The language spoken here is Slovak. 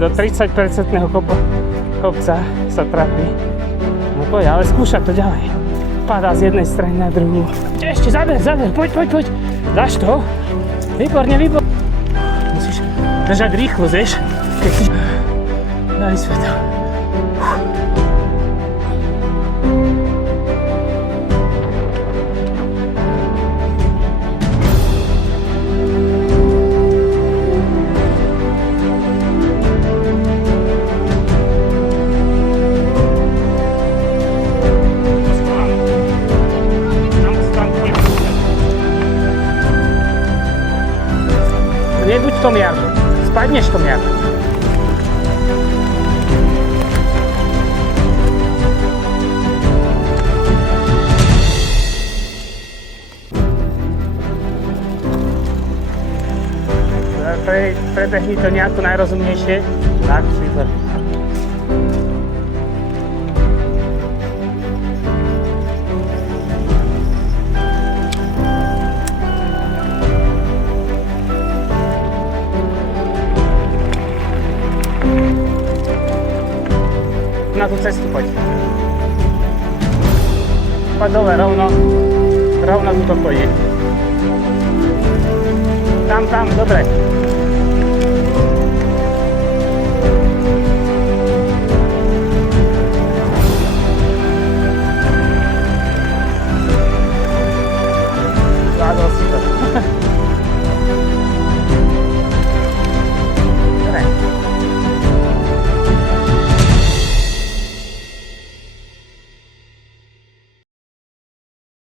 do 30% kopca sa trápi. No poď, ale skúša to ďalej. Padá z jednej strany na druhú. Ešte zaber, poď. Dáš to? Výborne. Musíš držať rýchlosť, vieš? Keď si... Daj svetlo. Nebuď v tom jamu. Spadneš v tom jamu. Prebehni to nejako najrozumnejšie. Tak, super. Na tú cestu poď. Poď dole, rovno tu to chodí. Tam, dobre.